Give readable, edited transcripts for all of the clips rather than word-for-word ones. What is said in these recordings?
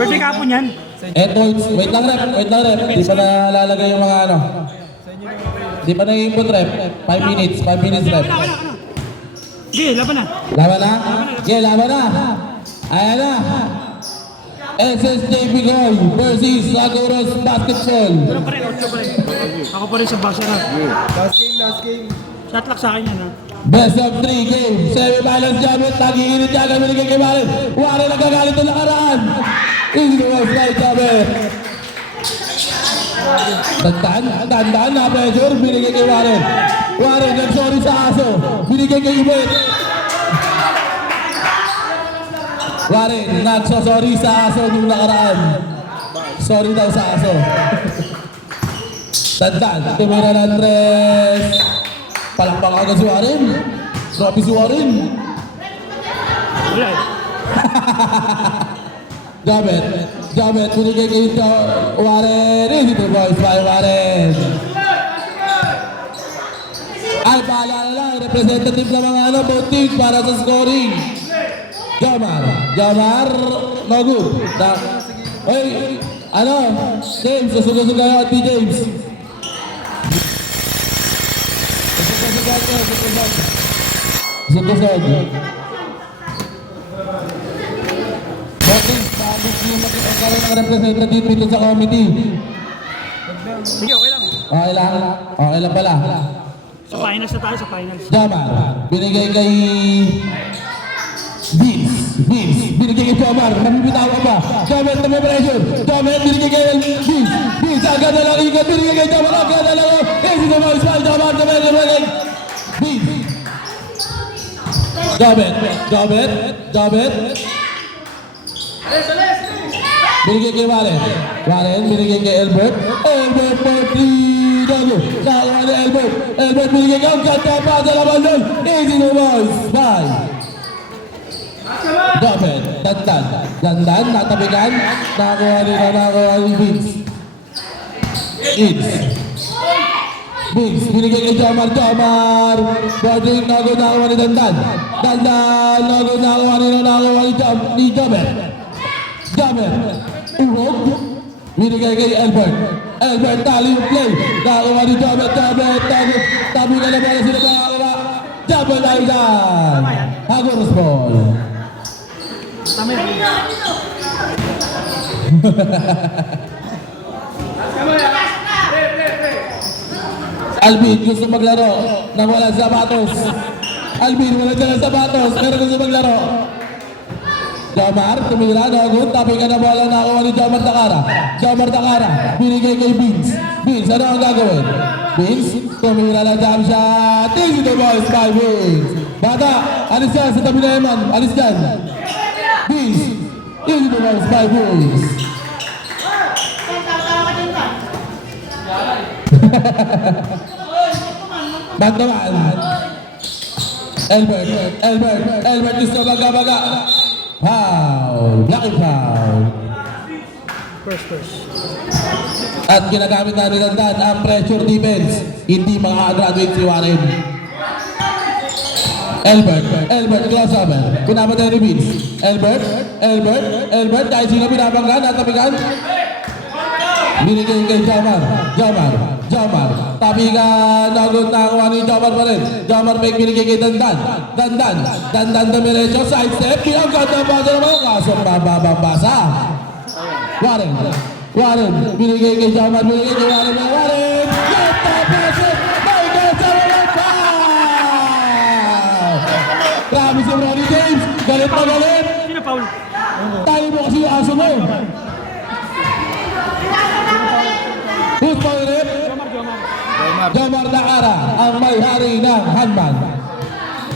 Birthday kapon yan. Points. Wait lang rep. Di pa nalalagay yung mga ano. Di pa nag-input rep. 5 minutes. 5 minutes rep. Sige, laban na. Laban na? Sige, laban na. Ayan na. SSJ Bigoy versus Agoros Basketball. Pero pa rin, 8 pa rin. Ako pa rin sa basa na. Last game. Shot lock sa akin yan ha. Best of 3 game. Semi-balance Jabit. Nag-iinit niya kami ni Kiki Maren. Wari nagkagalit na nakaraan. Easy to watch right Jabit. Tandaan na pressure. Binigay kay Warren. Warren nag-sorry sa aso. Binigay kay Ibet. Warren nagsosorry sa aso nung nakaraan. Sorry daw sa aso. Tandaan. Tumira ng tres. Palakpak agad si Warren. Grabe si Warren. Wala eh. Jabet, binigay kay Warren. Easy to boys by Warren. Ay, paalala lang, representative ng mga both teams para sa scoring. Jamar, no good. Oy, James, susugusog kayo at James. Susugusog. Bakit yung magkakaroon ng representative dito sa committee? Sige, okay lang. Okay lang pala. Sa finals na tayo, sa finals. Jamar, binigay kay Vince, binigay kay Jamar, namibitaw ka ba? Jamar na may pressure. Jamar, binigay kay Vince, agad na lang ikot, binigay kay Jamar, agad na lang. Easy na mga smile, Jamar, binigay. Vince. Jamar. Binigay kay Warren, binigay kay Albert for 3, Nakakuha ni Albert, binigay kay Angkat, pa sa laban doon, easy na boys, bye. Dandan, natabigan, nakakuha ni Vince. Vince, binigay kay Jamar, bordering nakakuha ni Dandan, nakakuha ni Jamar, Urog, binigay kay Albert, tali yung play, nakakuha ni Jamar, tabi ka na bola sila nakakuha, Jamar na isan, Agoros ball. Tama yan. Alvin gusto maglaro nang walang sapatos. Alvin wala dyan ang sapatos pero gusto maglaro. Jamar, tumira, nagun, tapi ka na bola nakakuha ni Jamar Takara. Binigay kay Vince. Ano ang gagawin? Vince, tumira na jump shot. Easy the boys by Vince. Bata, alis dyan sa tabi na Eman. Alis dyan. Vince, easy the boys by Vince. Bantaman. Albert gusto baga. Foul. Lucky foul. First. At ginagamit namin ang pressure defense. Hindi makakagraduate si Warren. Albert crossover. Pinapatay ni Vince. Albert, kahit sino pinapanggan at tapigan. Binigay kay Jamar. Tapi ka nakakuha ni Jamar pa rin. Jamar may binigay kay Dandan dumiretso, side step. Pinagkat na basa naman. Kaso mababasa. Warren, binigay kay Jamar. Binigay kay Warren. Get the passion. May kasama ng foul. Grabe si Ronnie James. Galit na galit. Sino foul? Tayo mo kasi yung aso mo. Who's foul rep? Jamar Takara, ang may-hari ng handman.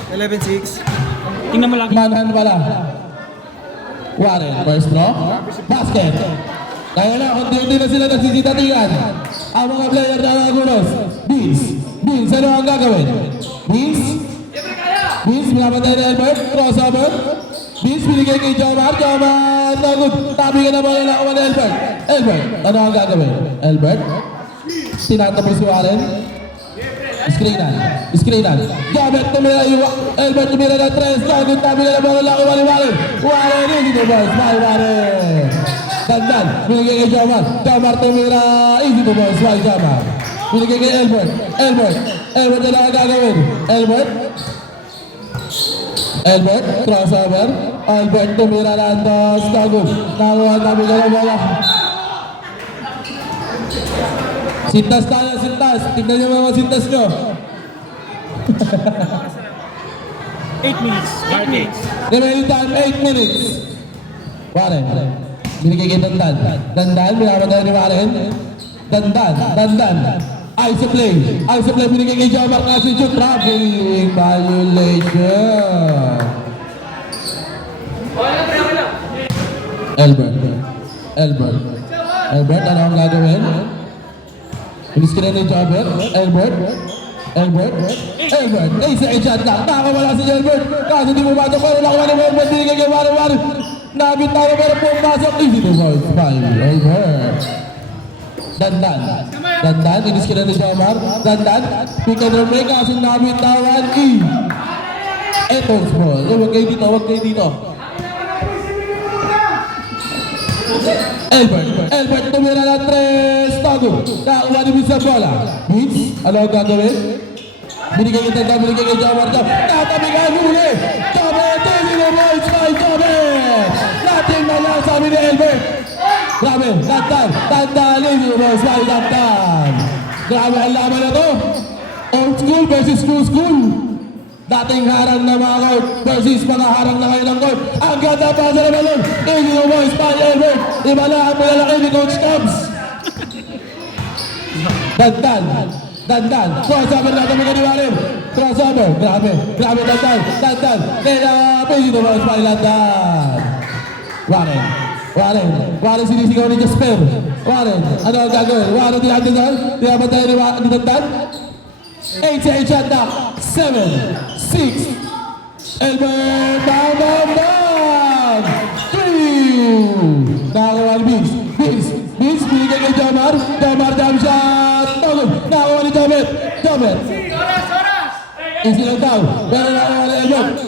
11-6. Tingnan mo lagi. Manhan pala. Warren, first throw. Basket. Kaya na, unti-unti na sila nagsisitatingan. Ang mga player na Agoros. Vince, ano ang gagawin? Vince, pinapatay na Albert, crossover. Vince, binigay kay Jamar, nagut. Tabi ka na ba na nakuha ni Albert, ano ang gagawin? Albert, tinatapos si Warren. Screenan. Albert tumira na tres. Nagut, tabi ka na ba na nakuha ni Warren. Warren, easy to boys, by Warren. Dandan, binigay kay Jomar. Jomar tumira, easy to boys by Jomar. Binigay kay Albert. Albert na lang ang gagawin. Albert, crossover. Albert tumira landas, Dagos. Nakuha namin ka ng bola. Sintas tayo, sintas. Tignan niyo mga sintas nyo. 8 minutes. 8 minutes. Remaining time, 8 minutes. Warren, binigay kay Dandan. Dandan, binabatay ni Warren. Dandan. Ice play, binigay kay Jomar kasi yung traveling violation. Albert, ano ang gagawin? Inis ka na ni Jomar. Albert, isa shot lang. Nakakawala si Albert. Kaso di mo bato ko. Nakuha ni Albert. Binigay kay Warren. Nabit na rin pero pumasok. Easy to boys. Albert. Dandan, inis ka na ni Jomar. Dandan, pick and roll break. Kaso nabit na rin. Etos ball. Huwag kayo dito. Albert, tumira na 3. Tago. Nakakuha ni Vince ang bola. Vince, ano ang gagawin? Binigay kay Dandan, binigay kay Jomar. Tatabi ka huli. Jomar, easy to boys by Jomar. Natin na lang sabi ni Albert. Grabe, Dandan, easy to boys by Dandan. Grabe ang laban na to. Old school versus new school. Dating harang na mga court versus mga harang na ngayon ng court. Ang ganda pa sa naman. Easy to boys by Albert. Iba na ang malalaki ni Coach Tubbs. Dandan. Crossover na kami kaniwarin. Crossover. Grabe, Dandan. Kaya easy to boys by Dandan. Warren sinisigaw ni Jasper. Warren, ano ang gagawin? Warren di nabatay ni Dandan. 8 shot na. 7, 6. Albert, down. 3. Nakakuha ni Vince, binigay kay Jomar. Jump shot. Nakakuha ni Jomar. Easy lang daw. Pero nakakuha ni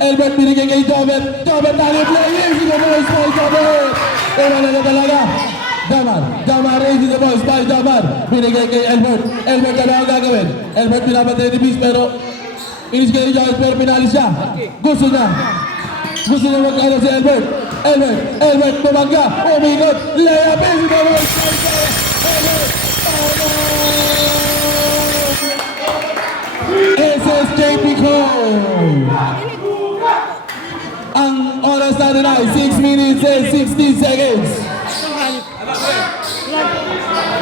Albert, binigay kay Jomar. Tali play. Easy na boys by Jomar. Pero na talaga. Jomar, easy na boys by Jomar. Binigay kay Albert, ano ang gagawin? Albert pinabatay ni Vince pero inis kay Jomar pero pinalis siya. Gusto niya mag-ano si Albert, tumangga, umikot, layup, easy na boys by Albert. SSJP Cole. Ang oras natin ay 6 minutes and 60 seconds.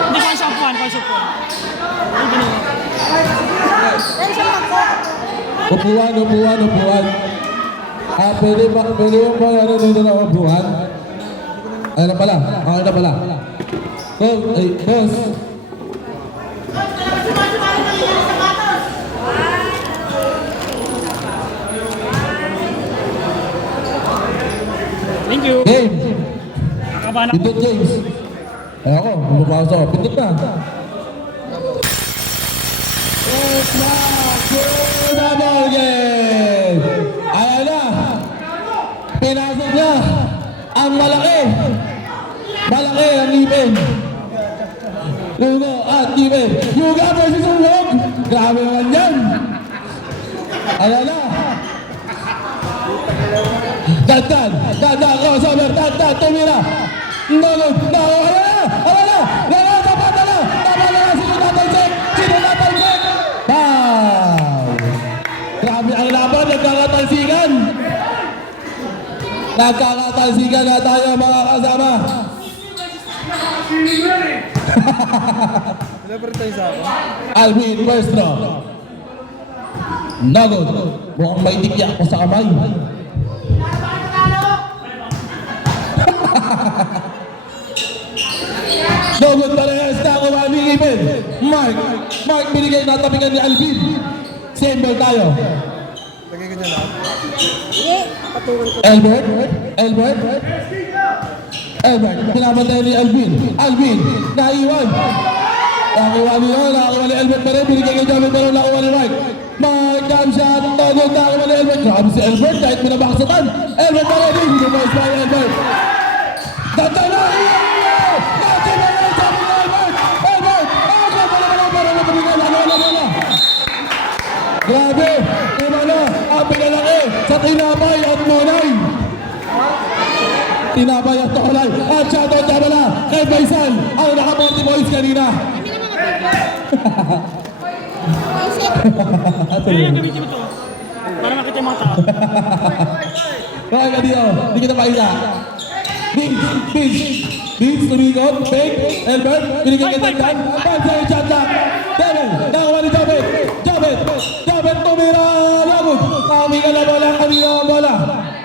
Hindi ko siya puan. Upuan. Pwede mo po ano dito na upuan? Okay na pala. Boss. Thank you. Game. Nakabana ko. Pindot James. Ay ako, bumukawas ako. Pindot na. It's not good na ball game. Ayan na. Pinasok niya. Ang malaki ang ipin. Lugo at ipin. Yuga versus Ulog. Grabe naman yan. Ayan na. Dandan, crossover, tumira. Nagod, tapat na, sino natalsik. Foul. Grabe ang laban, nagkakatalsikan na tayo mga kasama. Wala pa rin tayo sa ako. Alvin Westro. Nagod, mukhang may tikyak ko sa kamay. Nagod parehas na ako mamigipin. Mark binigay na tapikan ni Alvin. Same ball tayo. Lagay ko dyan lang. Albert, pinapantay ni Alvin, naiwan. Nakuha ni Albert pa rin, binigay kay David pero nakuha ni Mark. Jump shot, Nagod, nakuha ni Albert. Grabe si Albert, kahit pinabaksatan. Albert pa rin, hindi mo pa Albert. Dandan na! tinapay at monay. Tinapay at tokolay. At shoutout na pala kay Faisal. Ang naka-40 points kanina. Kaya yung gamitin mo to. Para makita yung mga tao. Kaya ka dito. Hindi kita makita. Vince, tumikot, fake, Elbert, binigay ka ng 5 second shot clock. Devin, nakakuha ni Jobet, tumira, labot. Kami ka na bola, kanina ang bola.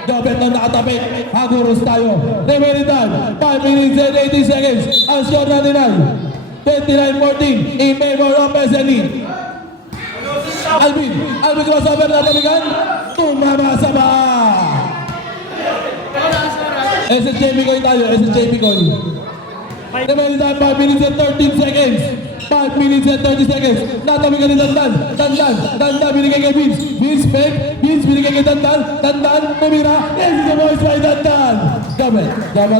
Jobet na nakatapit, Haguros tayo. Remaining time, 5 minutes and 80 seconds. Ang score natin ay 29-14 in favor of SNE. Alvin crossover na pabigan, tumama sa ba. SSJP Koy tayo, SSJP Koy. Remaining time, 5 minutes and 13 seconds. 5 minutes and 30 seconds. Natabi ka ni Dandan, binigay kay Vince, fake, Vince, binigay kay Dandan, tumira, this is the voice by Dandan. Gamet,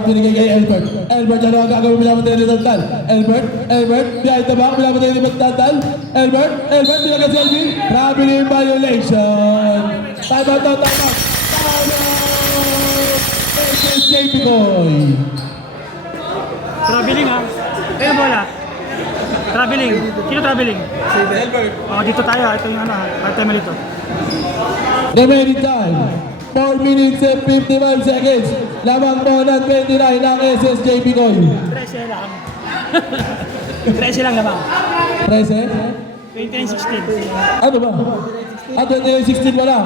binigay kay Elbert, ano ang gagawin, minamatay ni Dandan, Elbert, behind the back, minamatay ni Dandan, Elbert, binagay si Elvin, traveling violation. Time out. SSJP Koy. Traveling ha. Kaya bola. Traveling. Sino traveling? Si Delbert. Oh, dito tayo. Ito yung ano. Part-time dito. Remaining time, 4 minutes and 55 seconds. Lamang po ng 29 ng SSJP Koy. 13 lang. 13 lang naman. 13? 29-16. Ano ba? 29-16 wala.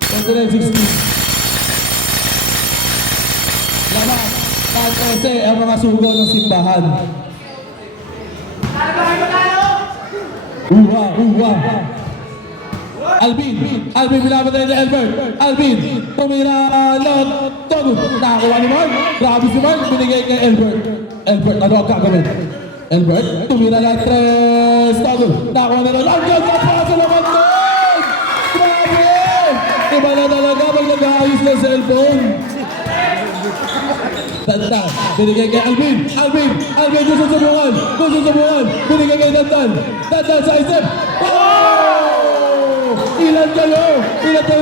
29-16. Lamang ng SE ang mga sugo ng simbahan. Uwa. Alvin, binabatay ni Elbert. Alvin, tumira ng Togo. Nakakuha ni Mark. Grabe si Mark, binigay kay Elbert. Ano ang gagawin? Elbert, tumira ng 3. Togo. Nakakuha ni Ron. Ang ganda pa sa laman doon! Grabe! Iba na talaga pag nag-aayos ng cellphone. Dandan, binigay kay Alvin, gusto subukan, binigay kay Dandan sa isip, oh! Ilan kayo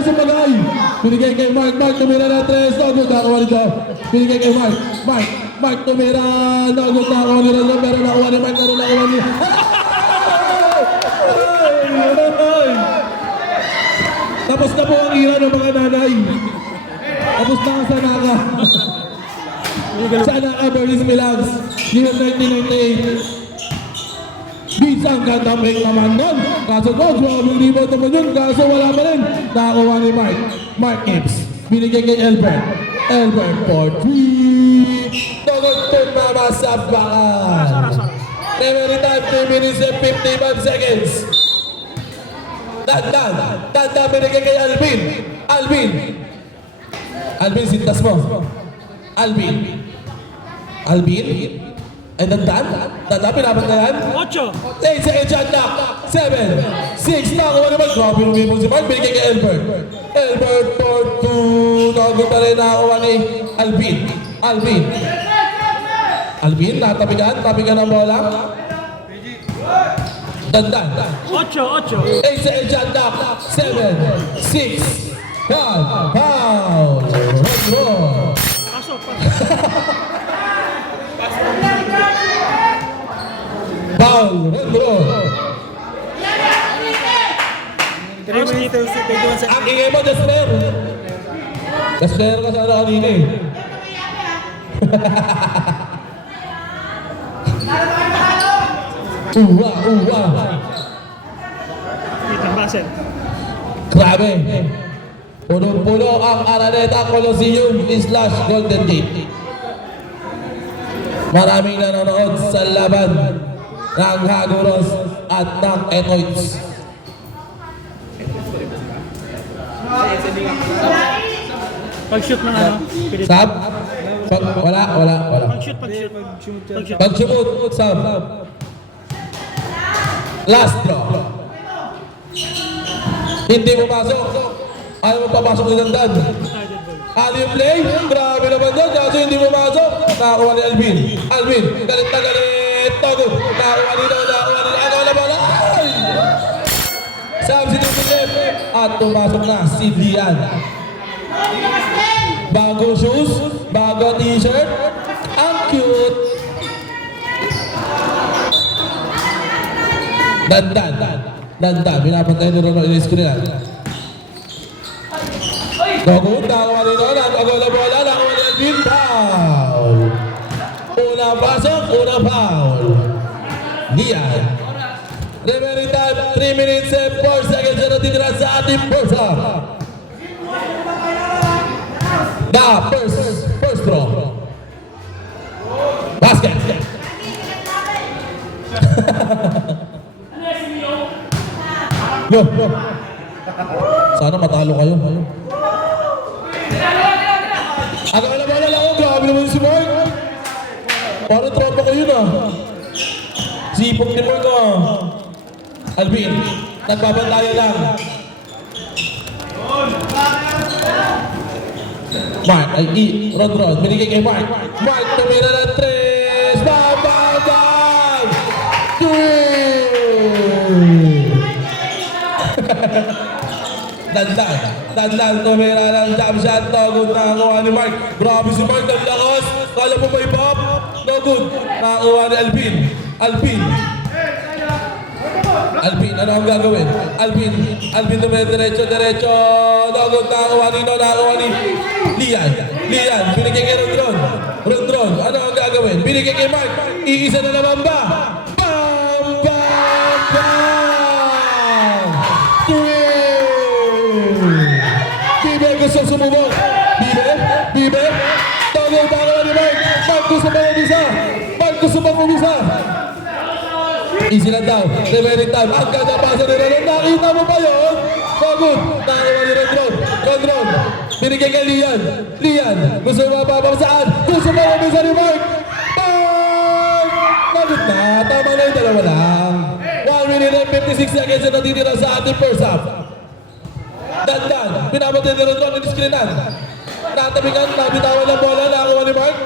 sumagay, binigay kay Mark, tumira na 3, Togo, nakakuha nito, binigay kay Mark, tumira, nakakuha ni Ron, pero nakakuha ni Mark, Tapos na po ang ira ng mga nanay, tapos na ang sanaka. Sana ka Bernice Milags, year 1998. Beats ang kataming naman nun. Kaso ko, grabe rebound naman yun. Kaso wala pa rin. Nakakuha ni Mark Gibbs. Binigay kay Elbert for 3. Tugod tumama sa bakan. Memory time, 3 minutes and 55 seconds. Dandan, binigay kay Alvin, sintas mo. Alvin? Ay, Dandan, pinapat na yan? 8. 8 seconds shot clock. 7, 6, nakakuha naman. Grabe lumipong si Mark, binigay kay Elbert for 2. Tago pa rin nakakuha ni Alvin, tabigan ng bola. Dandan. 8. 8 seconds shot clock. 7, 6, 1, foul. Pasok. Foul, Rendro. 3 minutes, 21 seconds. Ang ingay mo, Desper. Desper ka sana kanina eh. Uwa. Dito, Basel. Grabe. Punong-puno ang Araneta Coliseum / Golden Gate. Maraming nanonood sa laban ng Haguros at ng Etoids. Pag-shoot ng ano? Pilit. Sab? Wala. Pag-shoot. Pag-shoot, sab. Last draw. Hindi pumasok. Ayaw mo papasok ni Dandan. Alley play. Grabe naman doon. Kaso hindi pumasok. Nakakuha ni Alvin. Galit na galit. Togo. Nakakuha ni Ano na bola? Ay! Substitute left. At pumasok na si Lian. Bagong shoes, bagong t-shirt. Ang cute. Dandan. Pinapantay ni Rono in-screen. Gogo, nakawa ni Rono. Nakawa na bola, nakawa ni Alvin. Foul. Unang pasok, unang foul. Lian. Remaining time, 3 minutes and 4 seconds na natitira sa ating first half. First throw. Basket. Yo. Sana matalo kayo. Aga na ba lang ako? Grabe naman si Mark. Parang tropa ko yun ah. Sipag ni Mark ah. Alvin, nagbabantayan lang. Mark, Ron, binigay kay Mark. Mark, tumira ng 3. Bababag! 2! Dandan, tumira ng jump shot. No good, nakakuha ni Mark. Grabe si Mark, ang lakas. Kala mo may pop. No good, nakakuha ni Alvin, ano ang gagawin? Alvin tumira diretso. No good, nakakuha ni Lian, binigay kay Ron, ano ang gagawin? Binigay kay Mark, iisa na naman ba? Bam! 3! Bibe gusto sumubok. Bibe, tawag ni Mark. Mark gusto mag-umisa. Easy lang daw, remaining time. Ang ganda pasa ni Ron, nakita mo ba yun? Pagod, nakakuha ni Ron. Binigay kay Lian, gusto mapapang saan? Gusto mag-umisa ni Mark. Pagod na, tama na yung dalawa lang. 1 minute and 56 seconds na natitira sa ating first half. Dandan, pinapatay ni Ron, in-screenan. Natabigan, nabitawan ng bola, nakakuha ni Mark,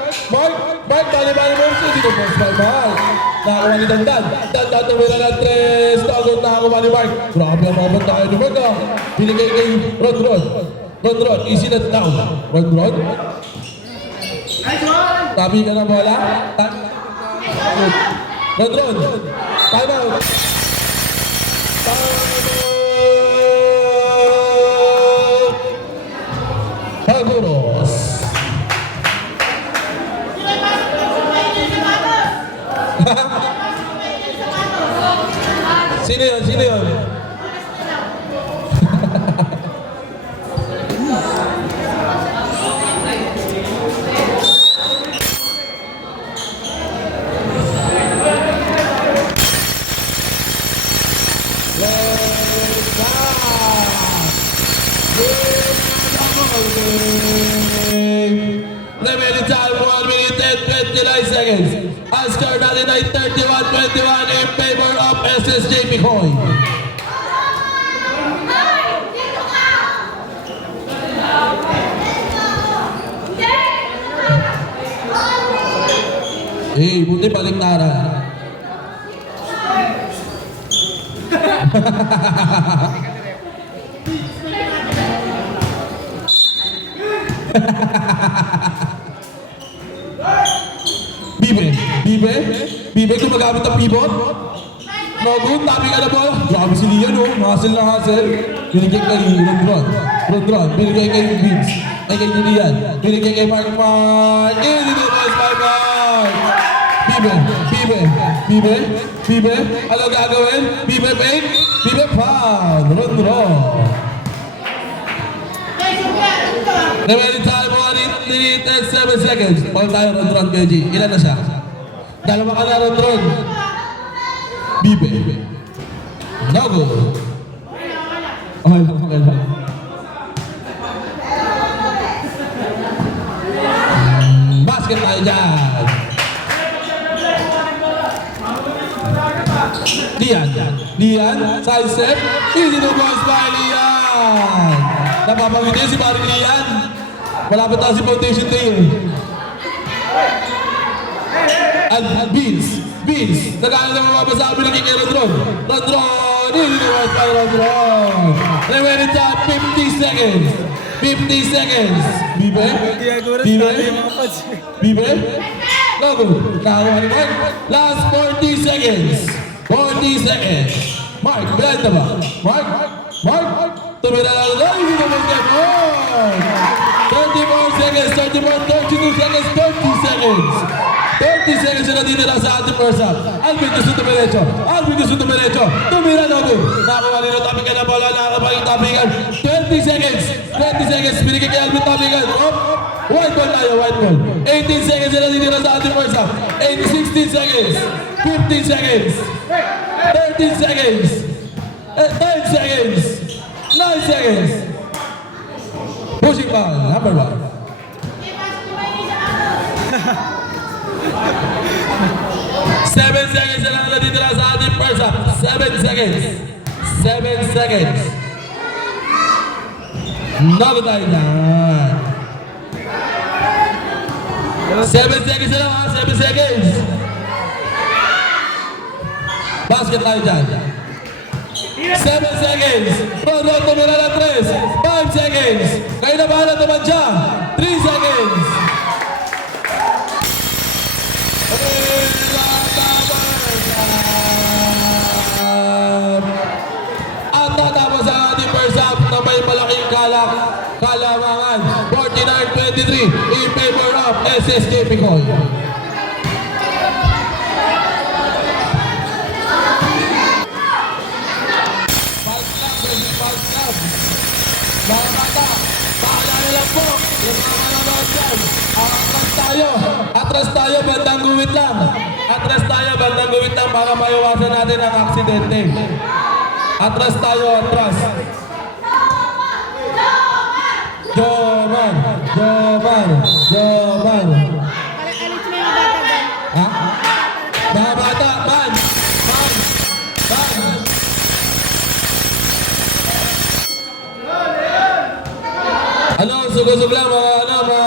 bali-bali mo, hindi ko post by Mark. Nakakuha ni Dandan, tumira ng 3, Stogot, nakakuha ni Mark. Grabe ang mga tayo ni Mark ah. Binigay kay Ron, easy na down. Ron. Tabi ka ng bola. Ron, time out. Agoros. Sino yun? Remaining time, 1 minute and 29 seconds. Ang score natin ay 31-21 in favor of SSJ Picoy. Buti baliktaran. Bibe, gumagamit ang pivot. No good, tabi ka na bola. Grabe si Lian oh, hustle na hustle. Binigay kay Ron, binigay kay Vince. Ay kay Lian, binigay kay Mark. Dinidibas by Mark. Bibe, ano gagawin? Bibe fake, Bibe foul. Ron. Remaining time, 1 minute and 7 seconds. All tayo, Ron, KG. Ilan na siya? Dalawa ka na, Ron. Bibe. No good. Okay. Basket tayo dyan. Lian, side step. Easy to pass by Lian. Napapagitin si Paring Lian. Malapit na si Foundation Day. At Beans, nagkakaroon ng mabasa kami ng kay Ron. Easy to pass by Ron. Remaining time, 50 seconds. 50 seconds. Bibe? Diagoras Bibe? natin yung mga pads. Bibe? No good. Nakakuha ni Mark. Last 40 seconds. 40 seconds. Mark, bilan na ba? Mark? Mark? Tumira lang. Ay, hindi naman ganon. 34 seconds, 34, 32 seconds, 30 seconds. 30 seconds na natitira sa ating first half. Alvin gusto tumiretso. Alvin gusto tumiretso. Tumira no good. Nakakuha rin ang tapikan na bola. Nakakuha yung tapikan. 20 seconds. 20 seconds. Binigay kay Alvin tapikan. Oh. White ball tayo, white ball. 18 seconds na natitira sa ating first half. 16 seconds. 15 seconds. 13 seconds. 10 seconds. 9 seconds. Pushing ball, number 1. 7 seconds na lang natitira sa ating first half. 7 seconds. 7 seconds. Nago tayo na. 7 seconds na lang ha. 7 seconds. Basket tayo dyan. 7 seconds. Rodo, tumira na 3. 5 seconds. Kayo na bahala naman dyan. 3 seconds. At natapos ang ating first half na may malaking kalamangan. 49-23 in favor of SSK Picoy. Mga bata, paalala lang po, yung mga manonood dyan, atras tayo, bandang guwit lang. Atras tayo, bandang guwit lang para maiwasan natin ang aksidente. Atras tayo, atras. Joman, Joman, Joman. Ha? Mga bata, man, man, man. Ano, sugusog lang mga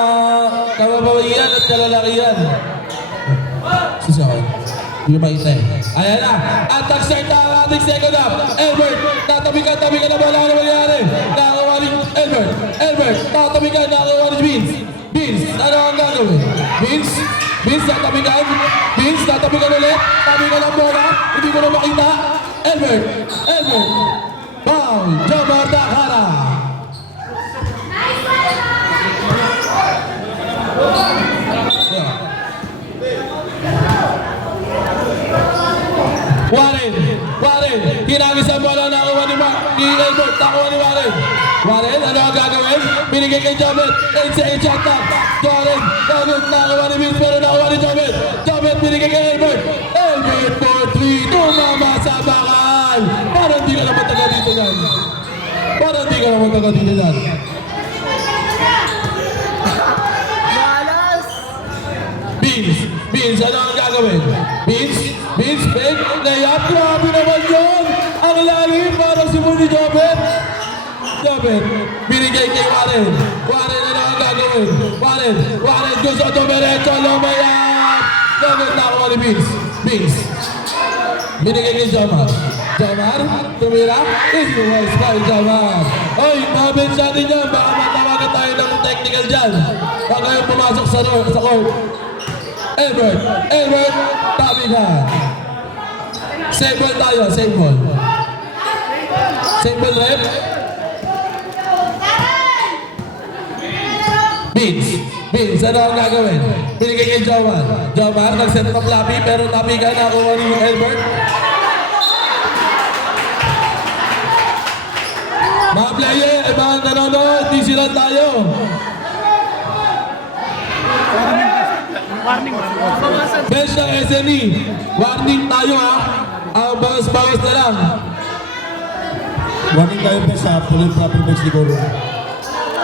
kababawian at kalalakihan. Susaw. Hindi makita eh. Ayan na. At nag-start na ang ating second half. Elbert, tatabi ka na bola. Ano mangyari? Nakakawa ni Elbert. Elbert, tatabi ka, nakakawa ni Vince. Vince, ano ang gagawin? Vince, tatabi ka. Vince, tatabi ka ulit. Tabi ka ng bola. Hindi ko na makita. Elbert, foul. Jomar Dakara. Warren, hinagis ang bola, nakakuha ni Elbert, nakakuha ni Warren. Warren, ano ang gagawin? Binigay kay Jobet, 8 seconds shot clock. Warren, nakakuha ni Vince, pero nakakuha ni Jobet. Jobet, binigay kay Elbert. Elbert for 3, tumama sa bakal. Parang di ka naman taga dito yan. Vince, ano ang gagawin? Vince, fake, layup, grabe naman yun! Ang lalim para si Muni Jobet, binigay kay Warren, ano ang gagawin? Warren, gusto tumiretso, lumayap! Jobet na ako ni Vince, binigay kay Jomar, tumira, easy wise by Jomar. Oy, mabit siya din yan, baka matawagan tayo ng technical dyan. Baka kayong pumasok sa court. Elbert, tabi ka. Save ball tayo, save ball. Save ball rep. Vince, ano ang gagawin? Binigay kay Jomar, nag-set ng lapi, pero tabi ka, nakuha ni Elbert. Mga player, mga nanonood, di sila tayo. Warning. Bench ng SNE, warning tayo ha. Ang bawas-bawas na lang. Warning tayo pa sa full and proper bench decorum.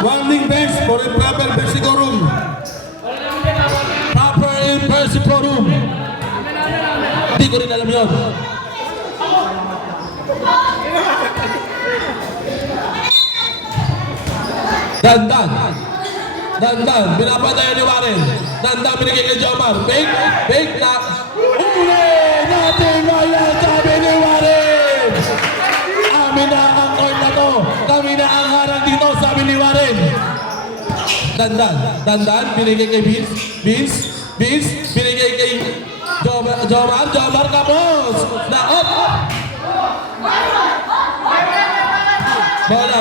Warning bench, full and proper bench decorum. Proper in person forum. Hindi ko rin alam yun. Dandan, binapatayan ni Warren. Dandan, binigay kay Jomar. Fake na. Uli! Natin ngayon, sabi ni Warren! Amin na ang court na to. Kami na ang harang dito, sabi ni Warren. Dandan, binigay kay Vince, binigay kay Jomar kapos! Na up! Bola.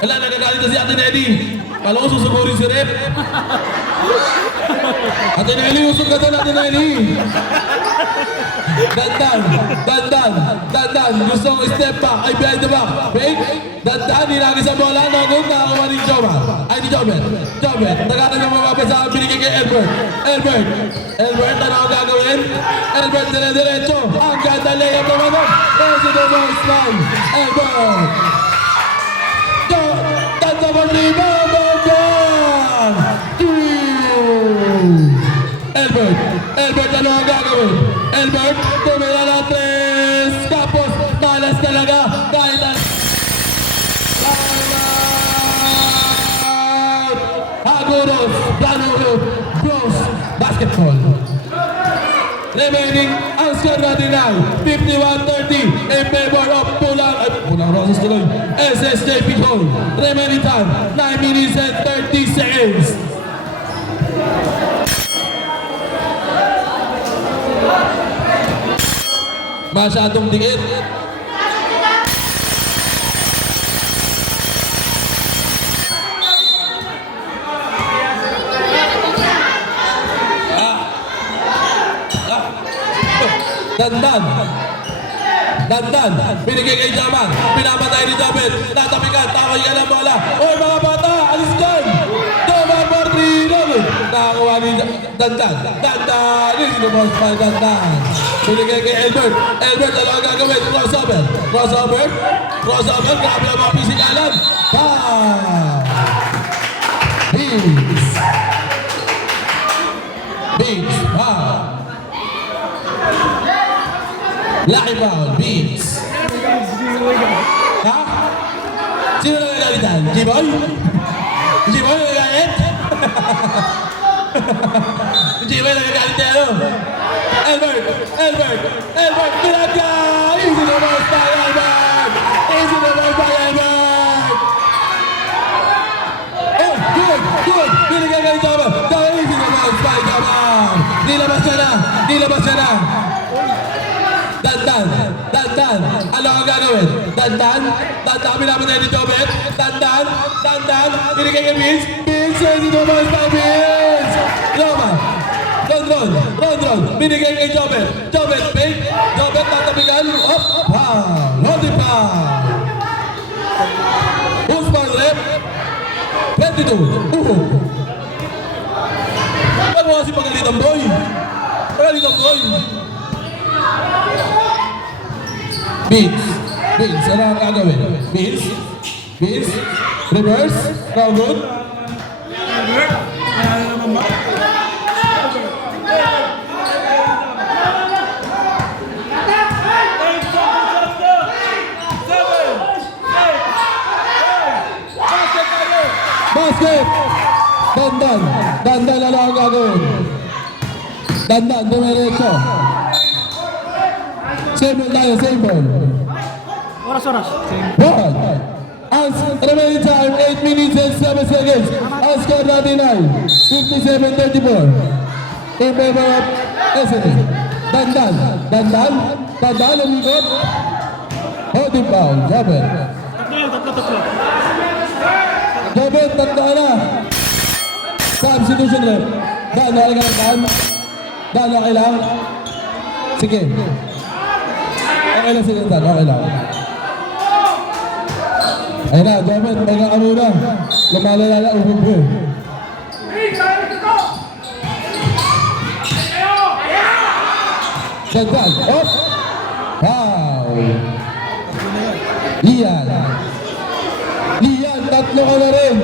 Wala, nagagalit na si Ate Nelly. Kala ko susuburin si Rep. Ate Nelly, usog ka doon, Ate Nelly. Dandan. Gusto kong step back. Ay, behind the back. Fake. Dandan, nilagi sa bola. Nagod, nakakuha ni Jomar. Ay, ni Jobet. Nagkatan yung mga sa binigay kay Elbert, ano ang gagawin? Elbert, dire-diretso. Ang ganda layup naman doon. There's the first line. Elbert. Tanda mo rebound. Elbert, ano ang gagawin? Elbert, tumira na 3. Tapos, malas talaga. Kahit na... Aguros, Danuhut, Bros, Basketball. Remaining ang score natin ay 51-30 in favor of Pulang Roses tuloy. SSJ Picol. Remaining time 9 minutes and 30 seconds. Masyadong dikit. Dandan, binigay kay Jaman, pinapatay ni Jobet, natapikan, takay ka ng bola. Oy mga bata, alis dyan! Jaman Martino! Nakakuha ni Dandan, this is the most fun Dandan. Binigay kay Elbert, ano ang gagawin? Crossover, grabe ang mga pisikalan. Beats, Lucky Ball, Beats. Ha? Sino na nagalitan? G-Boy? G-Boy nagagalit? G-Boy nagagalit niya, ano? Elbert! Tinagka! Easy the ball by Elbert! Oh, good! Binigay kay Jaman! Easy the ball by Jaman! Nilabas siya na! Dandan, ano ang gagawin? Dandan, pinapatay ni Jobet. Dandan, binigay kay Vince, easy the ball by Vince! Ron, binigay kay Jobet, fake, Jobet tatabigan, holding foul. Who's foul rep? 22, Ano kasi pagalitan boy? Beats, ano ang gagawin? Beats, reverse, no good. Basket! Dandan, ano ang gagawin? Dandan, dumiretso. Same ball. Oras. Ball. As remaining time, 8 minutes and 7 seconds. Ang score natin ay 57-34. In favor of SNA. Dandan, umikot. Holding foul, Jobet. Tatlo. Jobet, tatlo na. Substitution rep. Dan, okay ka lang, Dan, okay lang. Sige. Okay lang sila, Dan, okay lang. Ayun na, Jobet, baga ka muna. Lumalala, ububo. Dandan, up. Foul. Lian, tatlo ka na rin.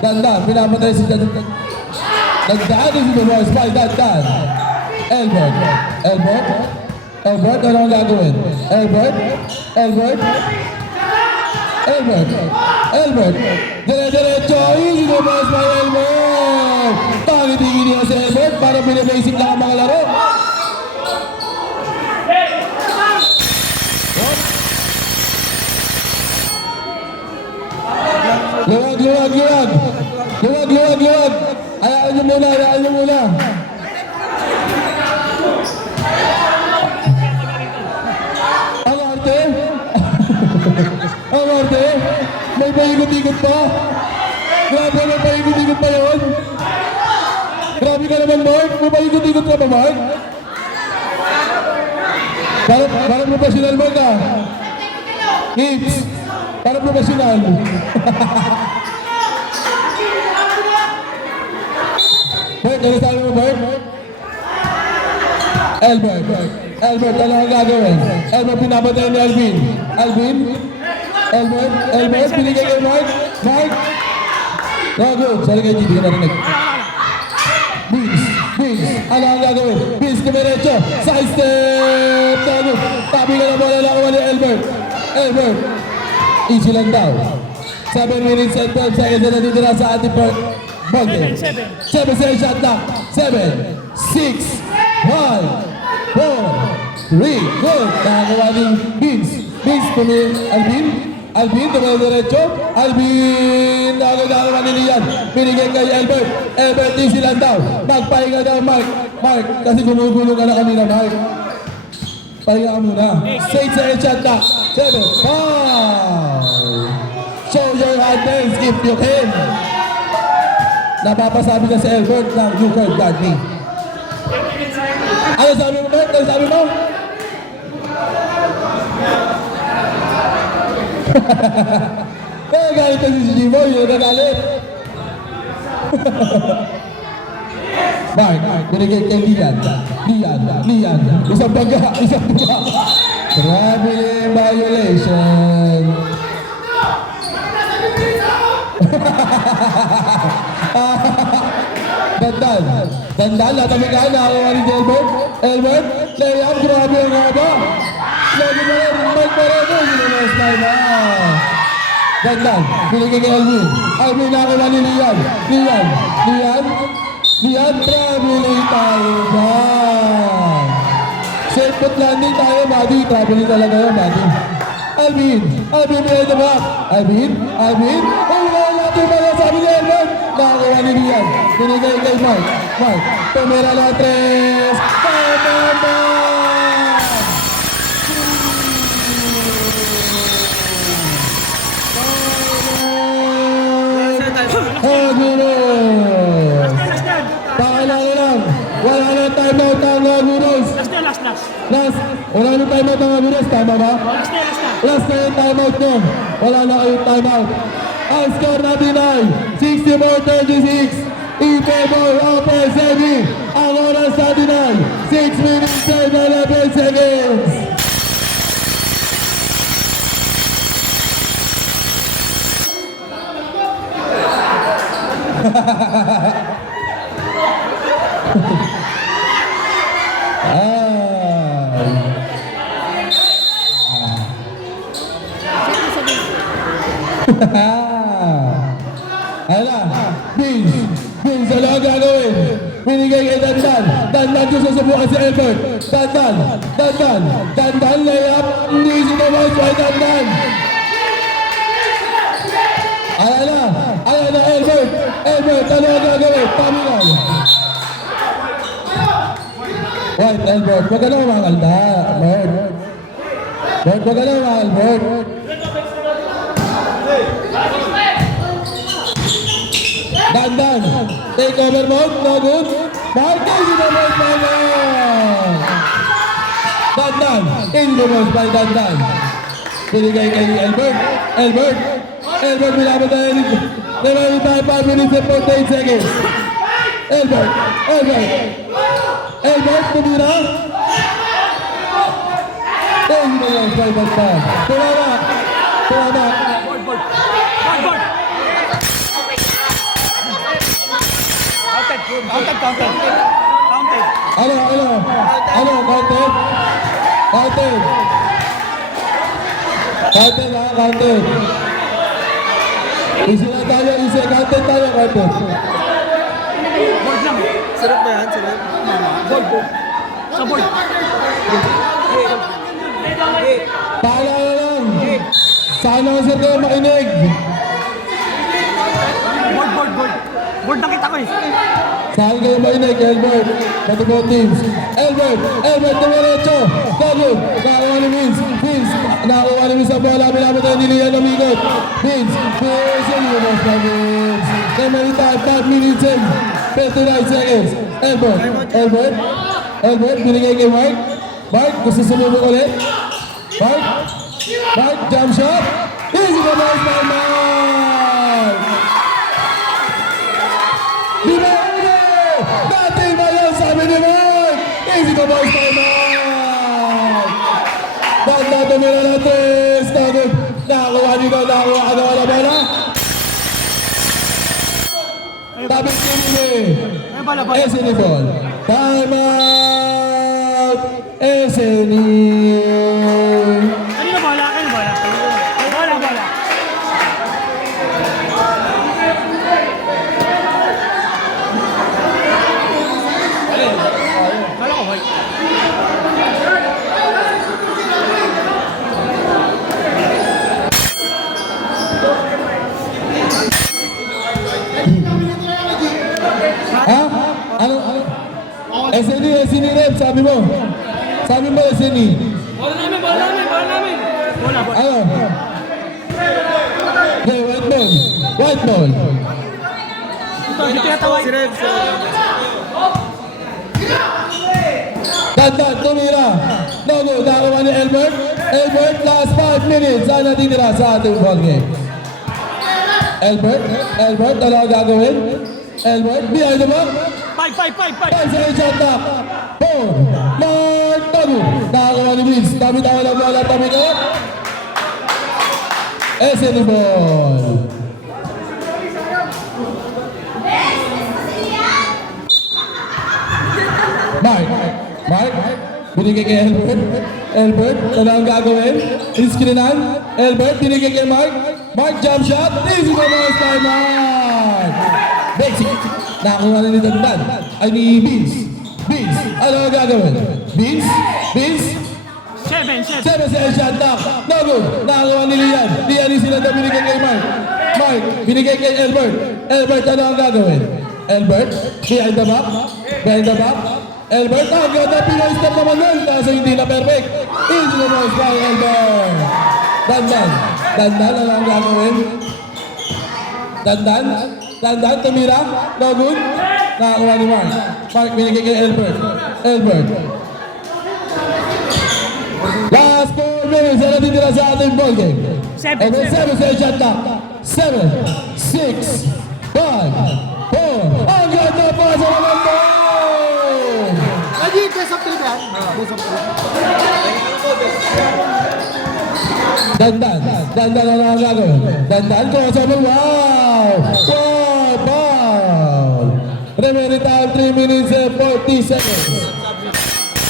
Dandan, pinapatay si Dandan. Nagdaan si Dubois by Dandan. Elbert, ano ang gagawin? Elbert, dire-diretso, easy Dubois by Elbert. tinitingin niya si Albert para binibasic lang ang mga laro. Luwag, luwag, luwag. Luwag, luwag, luwag. Hayaan niyo muna, hayaan niyo muna. Ang arte? Ang arte? May paikot-ikot pa? Grabe, may paikot-ikot pa yun? Grabe ka naman, Mark. May paikot-ikot ka pa, Mark? Parang professional, Mark, ah. Hips. Parang professional. Bert, ano sabi mo, Bert? Albert, ano ang gagawin? Albert, pinapatay ni Alvin. Alvin? Albert, pinigay kay Mark? Mark? No, good. Sorry kay Gigi, ka narinig. Vince, ano ang gagawin? Vince, kumiretso. Side step! No, good. Tabi ka na bola lang ni Albert. Albert, easy lang daw. 7 minutes and 12 seconds na natitira sa ating ballgame. 7 seconds shot clock. 7, 6, 1, 4, 3. Good. Nakagawa ni Vince. Alvin, dumadiretso. Alvin, nakagawa ni Lian. Binigay kay Albert. Albert, easy lang daw. Magpahinga daw, Mark. Mark, kasi gumugulo ka na kanina, Mark. Pahinga ka muna. 6 seconds shot clock. 7, 5. Show your hands if you can. Napapasabi na si Albert na you can't guard me. Ano sabi mo, Bert? Ano sabi mo? Kaya galit na si Gimo, yun na galit. Mark, binigay kay Lian. Isang baga. Traveling violation. Dandan, natamikaan, nakakuha ni Albert, layup, grabe ang haba. Lagi mo rin, Mike Moreno, yun na. Dandan, binigay kay Alvin, nakakuha ni Lian, traveling tayo dyan. Safe foot landing tayo, Buddy, traveling talaga yun, Buddy. Alvin, behind the back. Alvin, wala natin mga sabi ni Albert. Nakakuha ni Lian. Binigay kay Mark, tumira na 3. Tama! Aguros! Pakilala lang. Wala na timeout ang Aguros. Last. Wala na timeout ang Aguros. Tama ba? Last na yung timeout nyo. Wala na kayong timeout. Ang score natin ay 64-36. In favor of SMB. Ang oras natin ay 6 minutes and 11 seconds. Hala, Vince, ano ang gagawin? Binigay kay Dandan gusto subukan si Albert. Dandan, layup, hindi sinabas by Dandan. Ayan na, Albert, ano ang gagawin? Terminal. White, Albert, wag ka na umangalda, Albert. Wag ka na Albert. Dandan, take over mode, no good. Marquez in the most by Dandan, in the most by Dandan. Binigay kay Albert, bilabot tayo nito. Naman tayo 5 minutes and 48 seconds. Albert, tumira. In the most by Dandan. Tumama. Counted. Ano, counted? Counted. Isi na tayo, counted tayo. Sarap ba yan? Sarap? Sa board. Paalala lang. Sana ang sir kayo makinig. Board. Board nakita ko eh. Saan kayo makinig, Albert? Pati po teams. Albert, tumiretso. Dagod, nakakuha ni Vince. Nakakuha ni Vince ang bola. Pinapit na ni Lian Amigos. Vince, yun ang sa Vince. Memory time, 5 minutes and 59 seconds. Albert, binigay kay Mark. Mark, gusto sumubok ulit. Mark, jump shot. Easy na boys by Mark. Di ba? Dating ba yun, sabi ni Mark? Easy na boys by Mark. Banda tumira na tres. Nakakuha dito, nakakuha ka na wala bola. Tapos kinili. Ay, bala. SNE ball. Time out. SNE. Kanina bola. Bola. Kala ko, white. Ha? Ano? SNE rep, sabi mo. Sabi mo SNE. Bola namin. Bola. Ano? Okay, white ball. Ito tinatawag. Si Rev. Dandan, tumira. No go, nakakuha ni Albert. Albert, last 5 minutes. Saan natitira sa ating ball game? Albert, ano ang gagawin? Albert, behind the back. 5. 5 seconds shot clock. 4, Mark, tago. Nakakuha ni Vince. Tabi-tawa ng bola, tabi-tawa. SNE ball. Mark, binigay kay Albert, ano ang gagawin? Iskrinan, Albert, binigay kay Mark. Mark, jump shot, easy na boys by Mark. Basic, nakakuha na ni Dandan, ay ni Vince, ano ang gagawin? Vince, 7. 7 seconds shot clock, no good, nakakuha ni Lian yung sila na binigay kay Mark, binigay kay Albert, ano ang gagawin? Albert, behind the back, Albert, ang ganda Pinoy step naman nun, kaso hindi na perfect. Easy na boys by Albert. Dandan, ano ang gagawin? Dandan, tumira, no good. Nakakuha ni Mark. Mark, binigay kay Albert. Last 4 minutes, ano titira sa ating ball game? 7. And then 7 seconds shot clock. 7, 6, 5, 4. Ang ganda pa sa naman to! Lagi, best of 3 ba yan? Best of 3. Dandan, ano ang gagawin? Dandan, crossover, wow! Foul! Remaining time, 3 minutes and 40 seconds.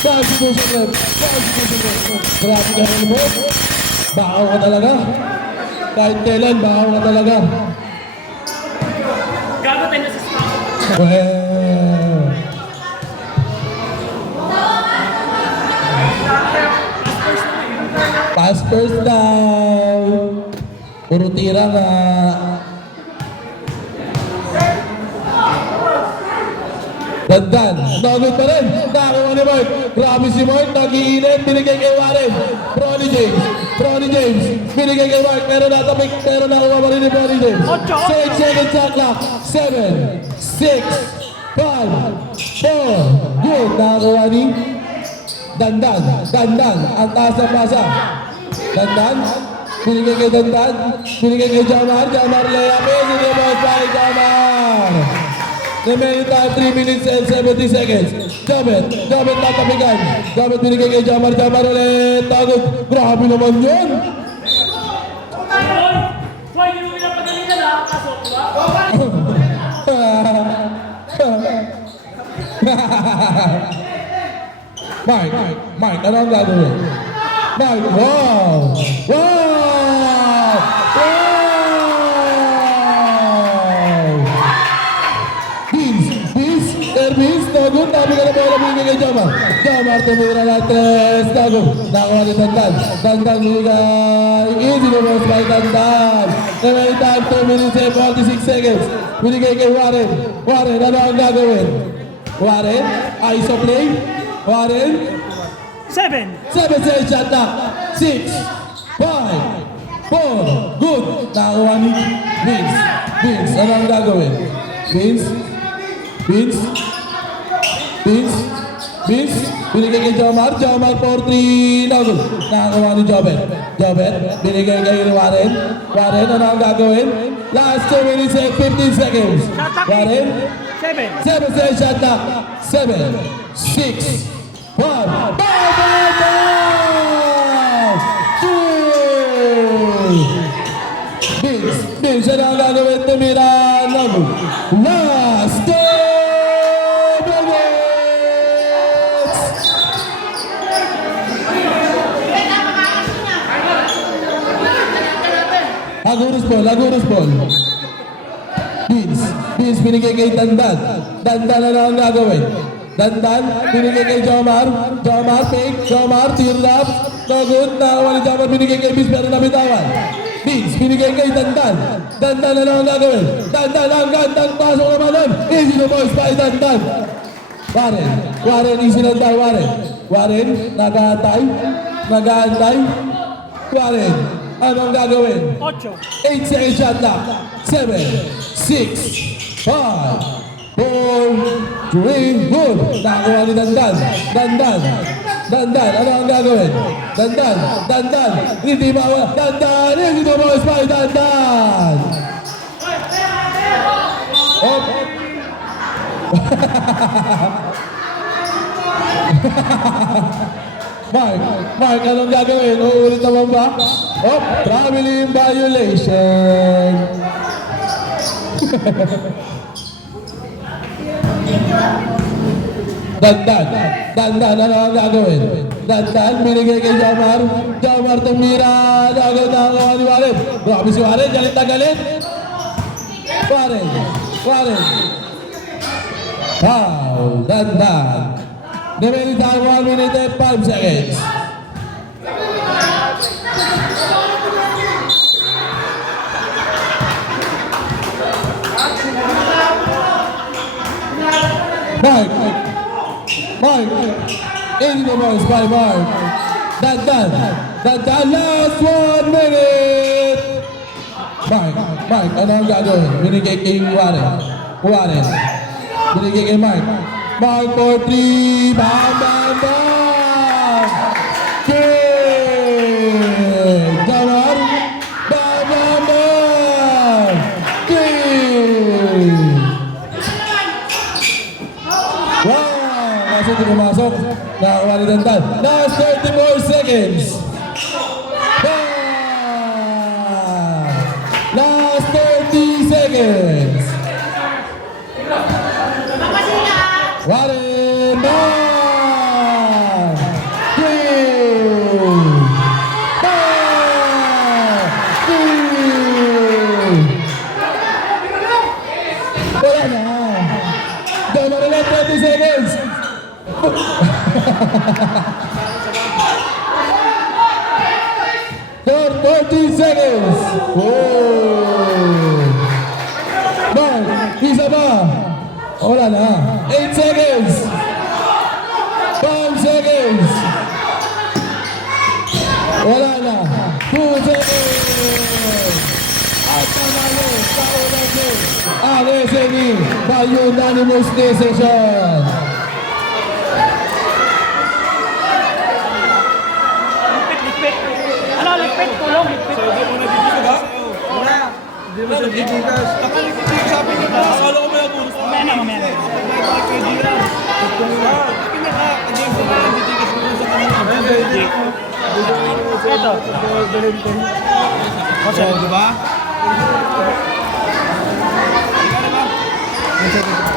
Substitution left. Grabe ka rin mo. Bakaw ka talaga. Kahit kailan, bakaw ka talaga. Gago tayo na sa spot. Well. Pass first down. Puro tira nga. Dandan, nagod pa rin. Nakakuha ni Mark. Grabe si Mark, nag-iinit. Binigay kay Warren. Bronny James. Binigay kay Mark. Pero natapik. Pero nakuha pa rin ni Bronny James. 6 seconds sa clock. 7, 6, 5, 4. Good. Nakakuha ni Dandan. Ang taas na pasa. Dandan. Binigay kay Dandan. Binigay kay Jamar. Layup. Hindi mo pa kay Jamar. Remaining time, 3 minutes and 70 seconds. Jabet tatapikan. Jabet binigay kay Jamar ulit. Tagod. Grabe naman yun. Hoy, hindi mo pinapadali na lang. Kaso, Mark, ano ang gagawin? Mark, wow! Vince, Jomar tumira ng 3. Nakuha ni Dandan. Dandan binigay. Easy na boss by Dandan. Remaining time 2 minutes and 46 seconds. Binigay kay Warren. Warren, ano ang gagawin? Warren, ISO play. Warren, 7. 7 sa shot na. 6, 5, 4. Good. Nakuha ni Vince. Vince, ano ang gagawin? Vince. Vince. Vince. Vince. Binigay kay Jomar. Jomar 4-3. No good. Nakakuha ni Jobet. Jobet. Binigay kay Warren. Warren, ano ang gagawin? Last 2 minutes and 15 seconds. Warren. 7. 7 sa shot na. 7, 6, 5. Vince, ano ang gagawin? Tumira. No good. Last 2 minutes. Agurus ball. Vince binigay kay Dandan. Dandan ano ang gagawin? Dandan binigay kay Jomar. Jomar fake. Jomar tear up. No good. Nakawa ni Jomar binigay kay Vince pero nabitawan. Vince binigay kay Dandan. Dandan ano ang gagawin? Dandan ang gandang pasok naman nun. Easy to boys by Dandan. Warren easy lang tayo Warren nag-aantay. Warren, ano ang gagawin? 8. 8 seconds shot clock. 7, 6, 5, 4, 3, good. Nakakuha ni Dandan. Dandan, ano ang gagawin? Dandan, hindi mawala. Dandan, hindi mo boys by Dandan. Op. Mark, anong gagawin? Uulit naman ba? Oh, traveling violation. Dandan, ano ang gagawin? Dandan, binigay kay Jomar. Jomar tumira. Agad na ni Warren. Grabe si Warren, galit na galit. Warren. Wow, Dandan. Remaining time 1 minute and 5 seconds. Mark. In the boys by Mark. Dandan, last 1 minute. Mark, ano ang gagawin? Binigay kay Warren. Binigay kay Mark for 3. Bam. King. Jomar. Bam. King. Wow! Kasi hindi pumasok. Nakakuha ni Dandan. Last 34 seconds. Bam! Last 30 seconds. Warren, bam! King! Bam! King! Wala na. Jomar ulit, 20 seconds. 40 seconds. Oh! Mark, isa ba? Wala na. 8 seconds. 5 seconds. Wala na. 2 seconds. At nanalo sa unang game ang SME by unanimous decision. Lipit. Ano, lipit? Tulong, lipit. Hindi mo siya gigigas. Mamaya. Ito. So, di ba? Ito.